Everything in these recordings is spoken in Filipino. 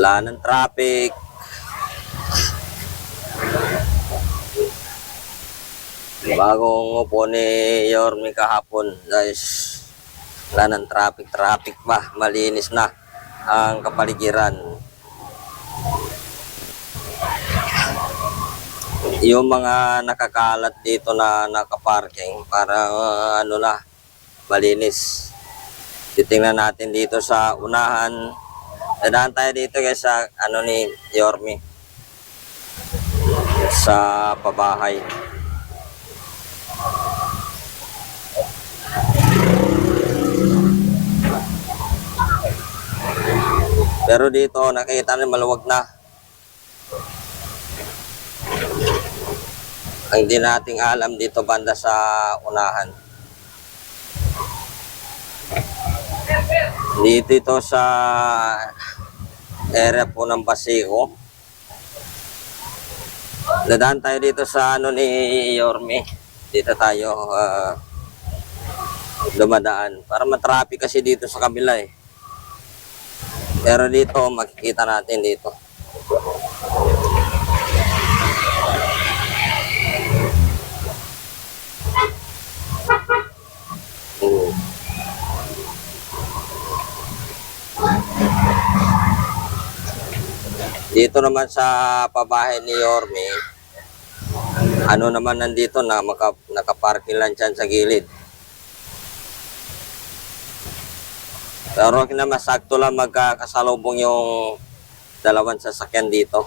Wala ng traffic. Bagong upo ni Yorme kahapon, guys. Wala ng traffic pa. Malinis na ang kapaligiran. Yung mga nakakalat dito na nakaparking para ano na, malinis. Titingnan natin dito sa unahan. Dadaan tayo dito guys sa ano ni Yorme. Sa pabahay. Pero dito nakita niyo maluwag na. Ang hindi nating alam dito banda sa unahan. Dito ito sa area po ng Basico. Dadaan tayo dito sa ano ni Yorme. Dito tayo dumadaan. Para matraffic kasi dito sa kabila eh. Pero dito makikita natin dito. Dito naman sa pabahay ni Yorme, ano naman nandito na nakaparking lang dyan sa gilid. Pero kinamasakto lang magkakasalubong yung dalawang sasakyan dito.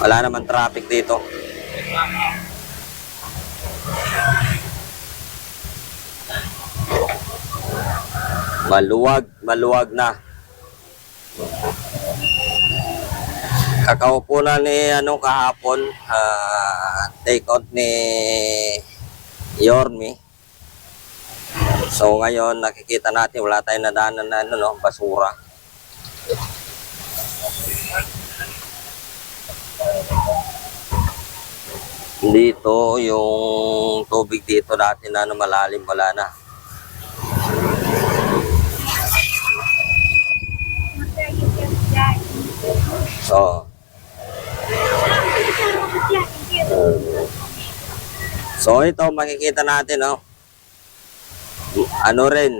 Wala naman traffic dito. Maluwag na. Kakaupo na ni ano kahapon, take out ni Yorme. So ngayon nakikita natin wala tayong nadaanan na ano, basura. Dito yung tubig dito dati na ano, malalim, wala na. So ito makikita natin ano rin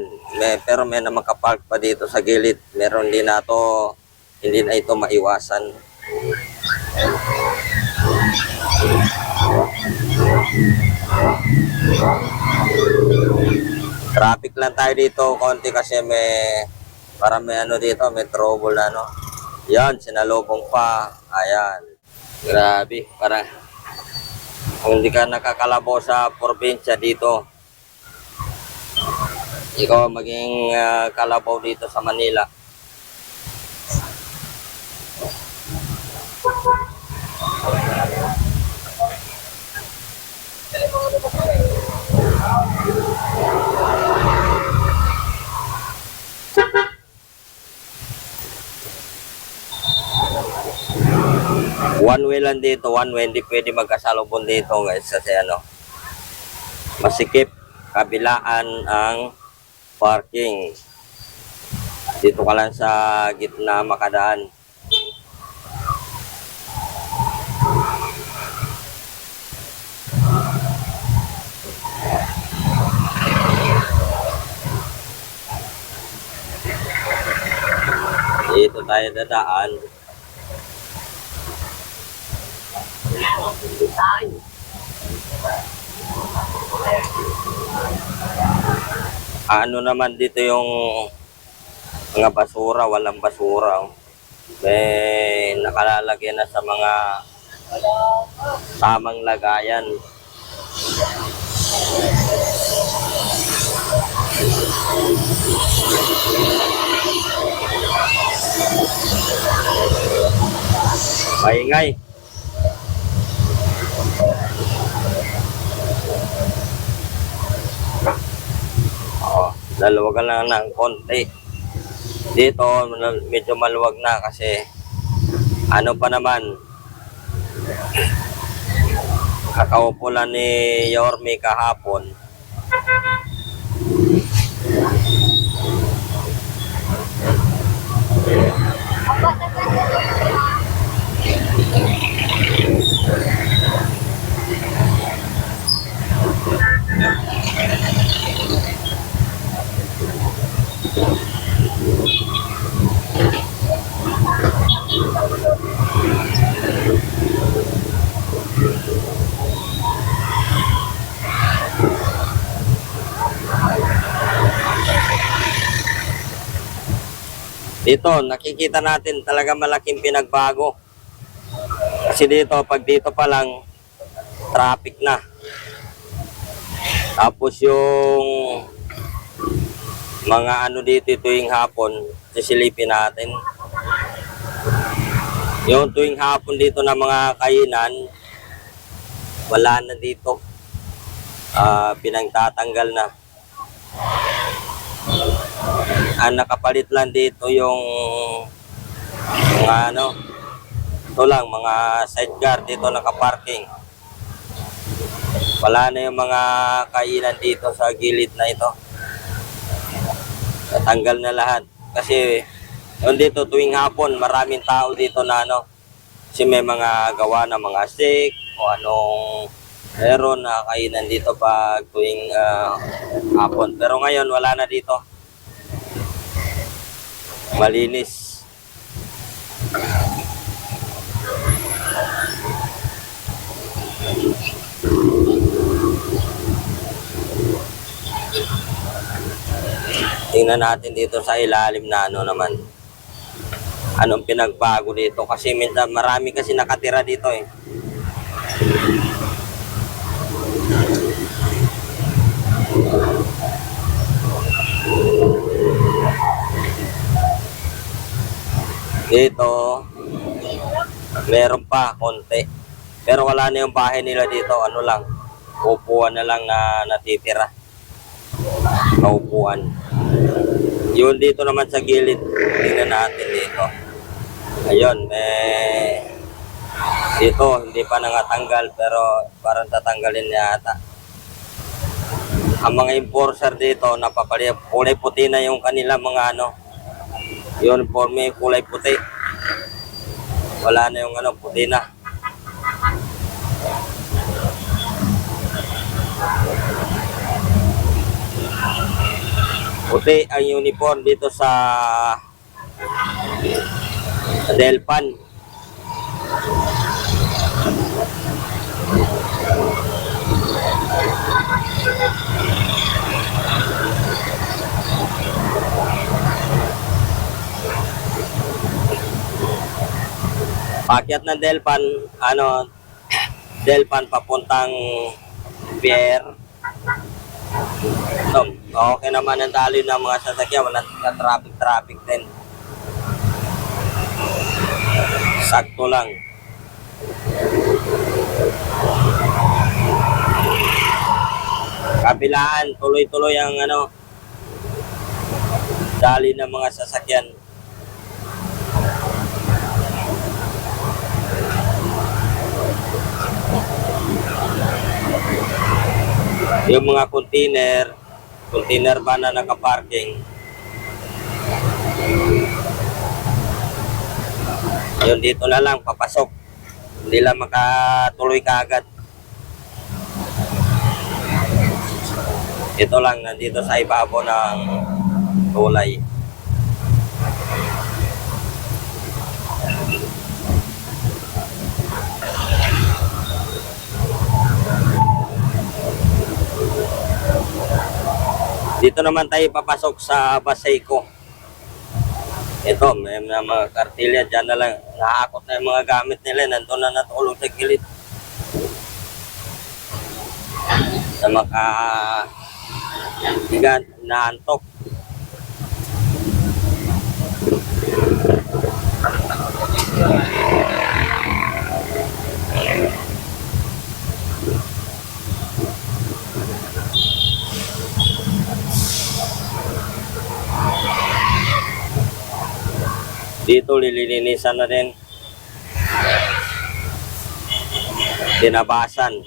pero may na makapark pa dito sa gilid. Meron din na to, hindi na ito maiwasan. Traffic lang tayo dito konti kasi may ano dito, may trouble na ano. Yan, sinalubong pa. Ayan. Grabe, para kung hindi ka nakakalabaw sa probinsya dito, ikaw maging kalabaw dito sa Manila. One way lang dito, one way, hindi pwede magkasalubong dito guys kasi ano, masikip, kabilaan ang parking. Dito ka lang sa gitna makadaan. Dito tayo dadaan. Ano naman dito yung mga basura, walang basura. May nakalalagyan na sa mga tamang lagayan. Maingay. Laluwagan lang ng konti. Dito medyo maluwag na kasi ano pa naman, kakaupo lang ni Yorme kahapon. Dito, nakikita natin talaga malaking pinagbago. Kasi dito, pag dito pa lang, traffic na. Tapos yung mga ano dito tuwing hapon, sisilipin natin. Yung tuwing hapon dito na mga kainan, wala na dito. Pinagtatanggal na. Ang nakapalit lang dito yung mga ano, ito lang, mga sidecar dito nakaparking. Wala na yung mga kainan dito sa gilid na ito. Natanggal na lahat. Kasi yung dito tuwing hapon, maraming tao dito na ano. Kasi may mga gawa na mga steak o anong meron na kainan dito pag tuwing hapon. Pero ngayon wala na dito. Malinis. Tingnan natin dito sa ilalim na ano naman. Anong pinagbago dito? Kasi minsan marami kasi nakatira dito eh. Dito, meron pa konti. Pero wala na yung bahay nila dito. Ano lang, upuan na lang na natitira. Upuan. Yun dito naman sa gilid. Tingnan natin dito. Ayun, dito hindi pa nangatanggal pero parang tatanggalin yata. Ang mga enforcer dito napapalit, kulay puti na yung kanila mga ano, uniforme kulay puti. Wala na yung ano, puti na. Puti ang uniform dito sa Delpan. Pakyat ng Delpan, ano, Delpan papuntang Pier. So, okay naman ang daloy ng mga sasakyan, walang traffic din. Sakto lang. Kabilaan, tuloy-tuloy ang ano, daloy ng mga sasakyan. Yung mga container ba na nakaparking, yun dito na lang papasok, hindi lang makatuloy kaagad. Ito lang nandito sa ibabaw ng tulay. Dito naman tayo papasok sa Baseco. Ito, may mga kartilya dyan na lang. Nakakot na yung mga gamit nila. Nandun na natulog sa gilid. Sa higan, naantok. Dito lilinisan na din. Tinabasan.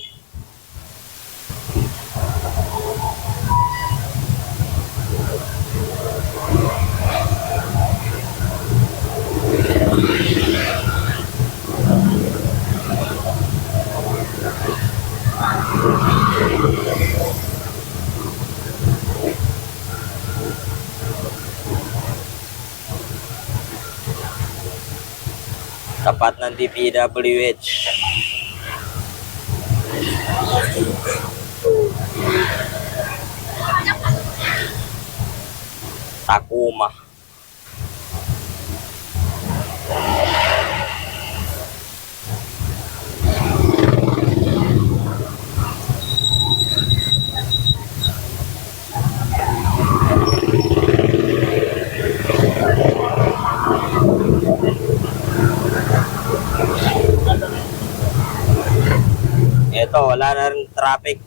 Sapat ng DPWH. Takuma. Ito, wala na rin traffic.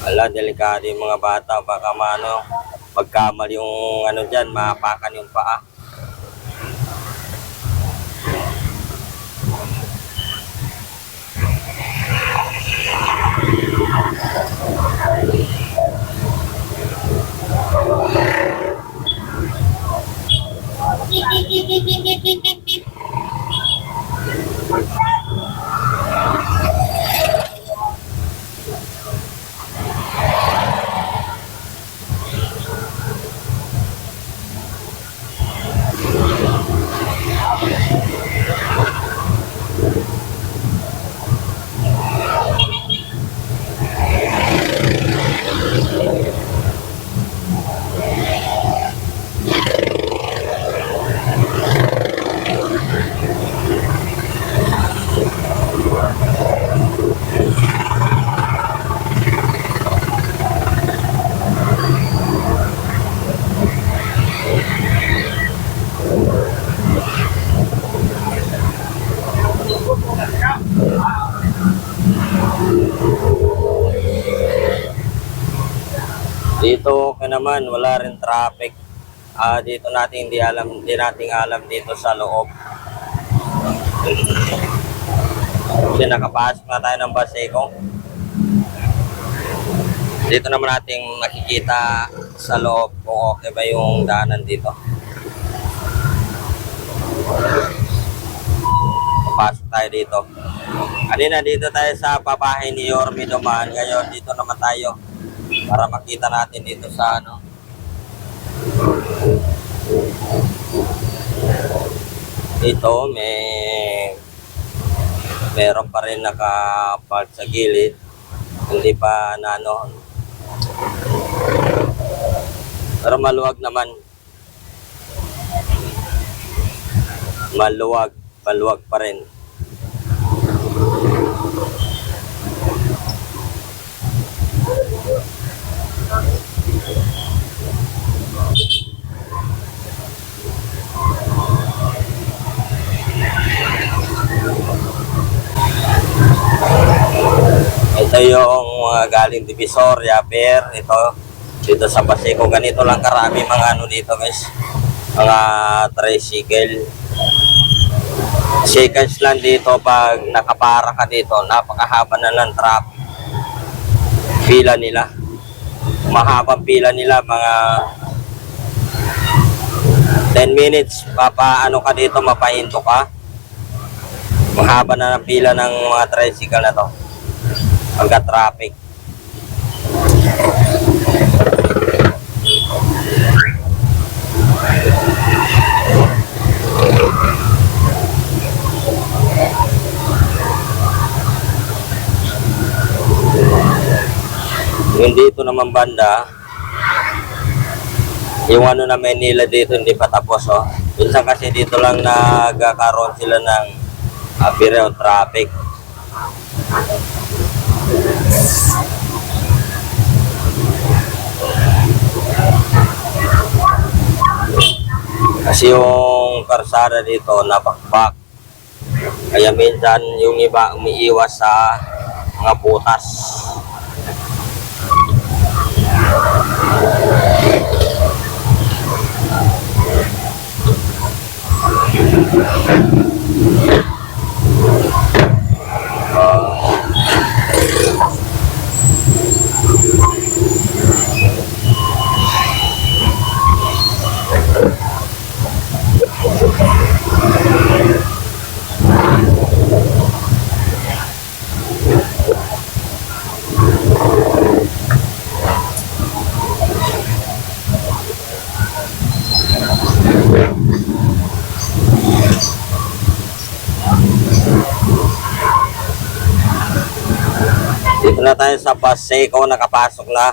Wala, delikado yung mga bata. Baka pagkamal yung dyan, mapakan yung paa. Dito okay naman, wala rin traffic. Dito hindi natin alam dito sa loob. Kasi nakapasok na tayo ng Baseco. Dito naman natin makikita sa loob kung okay ba yung daanan dito. Papasok tayo dito. Kanina dito tayo sa pabahay ni Yorme Dumaan. Ngayon dito naman tayo para makita natin dito sa dito meron pa rin nakapark sa gilid, hindi pa pero maluwag naman, maluwag pa rin. Ito yung galing Divisoria, Pier. Ito dito sa Baseco, ganito lang karami mga dito guys, mga tricycle. Seconds lang dito pag nakapara ka dito, napakahaba na lang traffic. Pila nila, mahabang pila nila, mga 10 minutes papaano ka dito, mapahinto ka. Mahaba na ng pila ng mga tricycle na to pagka traffic. Yung dito naman banda, yung na Manila dito hindi pa tapos Minsan kasi dito lang nagkakaroon sila ng bireo traffic. Kasi yung karsada dito napakpak. Kaya minsan yung iba umiiwas sa mga butas. na tayo sa Paseco, nakapasok na.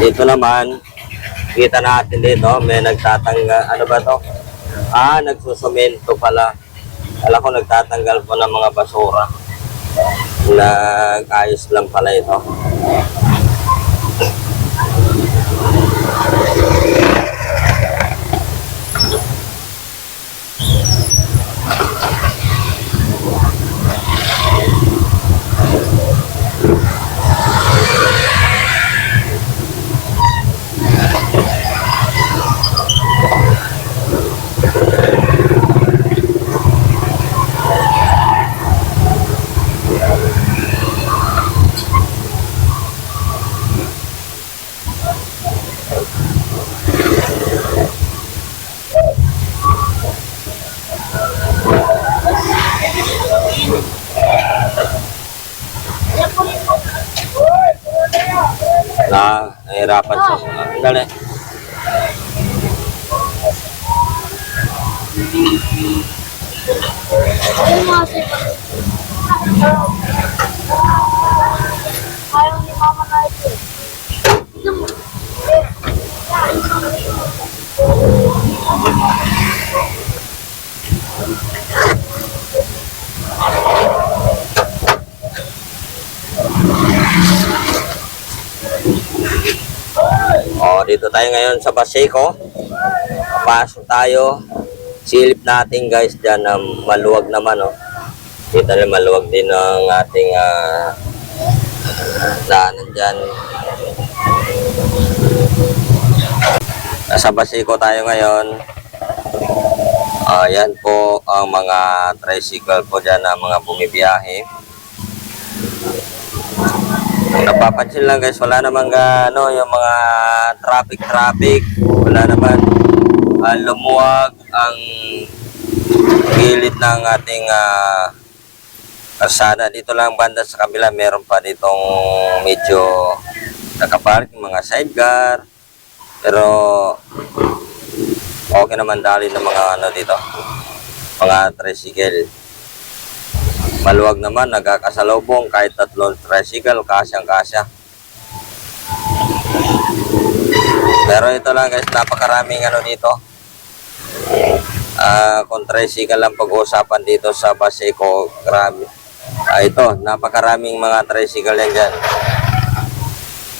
Dito naman, kita natin dito, may nagtatanggal, ano ba to? Nagsusumento pala. Alam ko nagtatanggal po ng mga basura. Nag-ayos lang pala ito. Nahirapan siya. Dali. Ayaw ni mama na ito. Dito tayo ngayon sa Paseco. Pasok tayo. Silip natin guys dyan na maluwag naman. Dito na maluwag din ang ating daanan dyan. Nasa Paseco tayo ngayon. Yan po ang mga tricycle po dyan na mga bumibiyahe. Napapansin lang guys, wala namang yung mga traffic, wala naman. Lumuwag ang gilid ng ating kalsada. Dito lang banda sa kabila, meron pa ditong medyo nakaparking, mga sidecar. Pero okay naman dali ng mga dito, mga tricycle. Maluwag naman, nagkakasalubong kahit 3 tricycle, kasyang-kasya. Pero ito lang guys, napakaraming dito. Kung tricycle lang pag-uusapan dito sa Paseco, grabe. Ito, napakaraming mga tricycle yan dyan.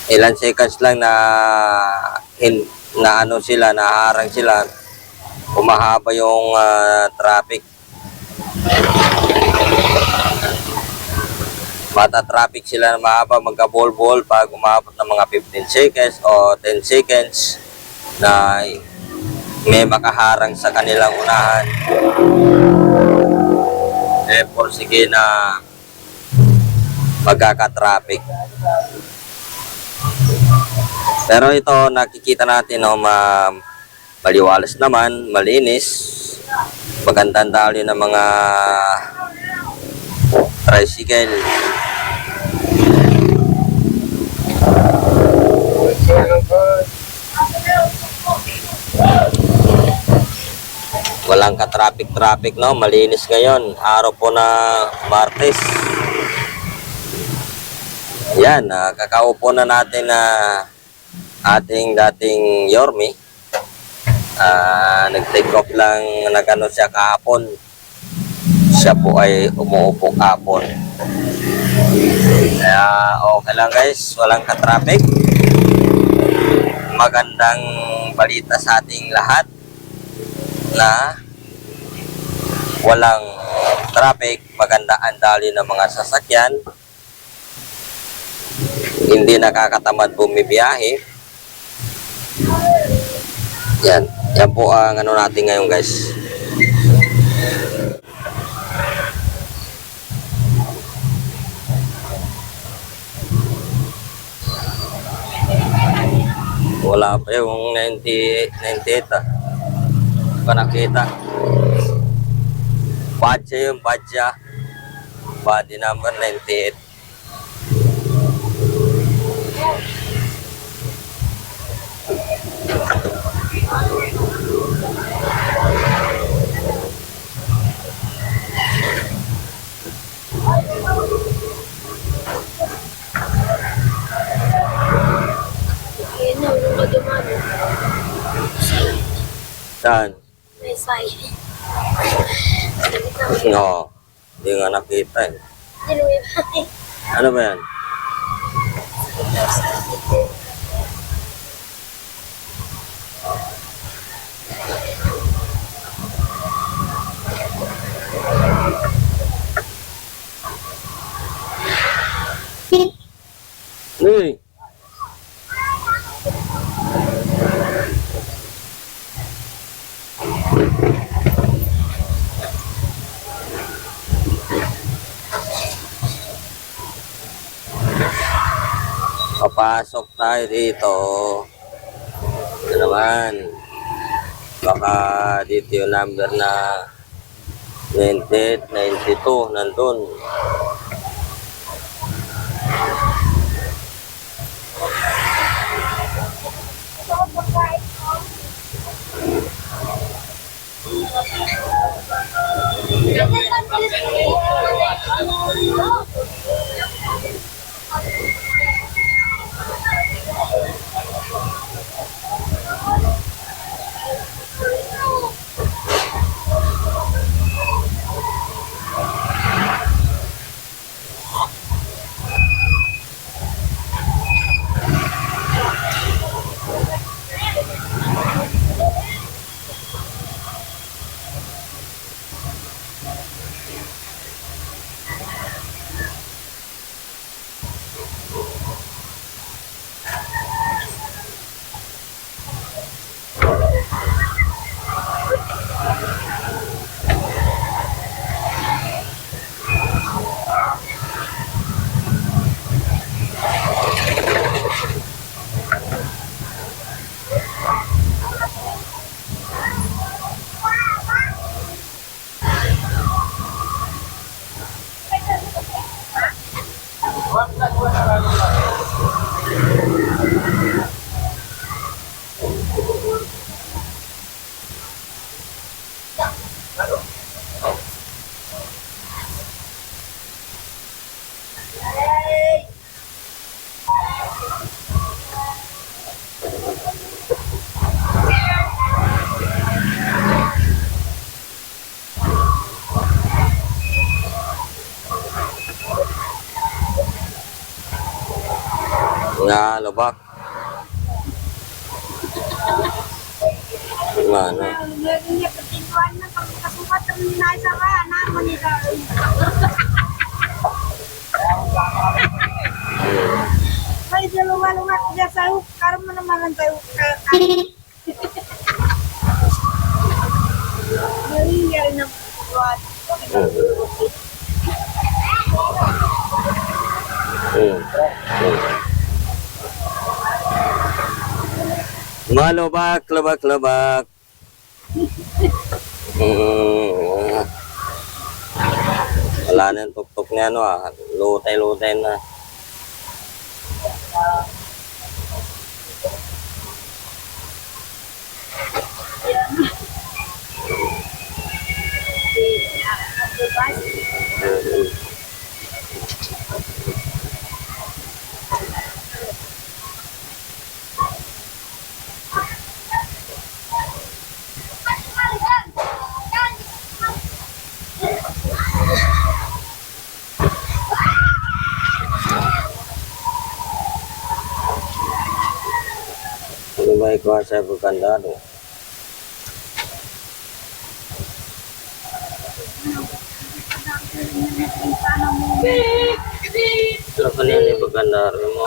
Ilan seconds lang na sila, naharang sila. Umahaba yung traffic. Mata-traffic sila na mahaba, magka-bol-bol pag umabot ng mga 15 seconds o 10 seconds na may makaharang sa kanilang unahan. Therefore, sige na magkaka-traffic. Pero ito, nakikita natin maliwalas naman, malinis. Magandang dali ng mga tricycle. Walang ka-traffic, no? Malinis ngayon. Araw po na Martes. Yan, kakaupo na natin na ating dating Yorme. Nag-take off lang, siya kahapon. Siya po ay umuupo kahapon. Kaya okay lang guys, walang ka-traffic. Magandang balita sa ating lahat na walang traffic, maganda ang dali ng mga sasakyan, hindi nakakatamad bumibiyahe. Yan po ang natin ngayon guys. Wala pa yung 98 pa nakita. Badya yung badya. Body number 98. Saan? May say. Oo. Hindi nga nakita eh. Dinuwi. Ano ba yan? Uy! Papasok tayo dito. Ito naman. Baka dito yung number na 98, 92 nandun. Nga, lubak. Ano? May dalawa dia sa karon man naman tayo ka. Mariya na buat. Malubak, lubak, lubak. Wala na yung tuktok niya, ano ah. Lutay-lutay na. Ano ba ikaw sa bukandado? Ano kanina yung bukandado mo?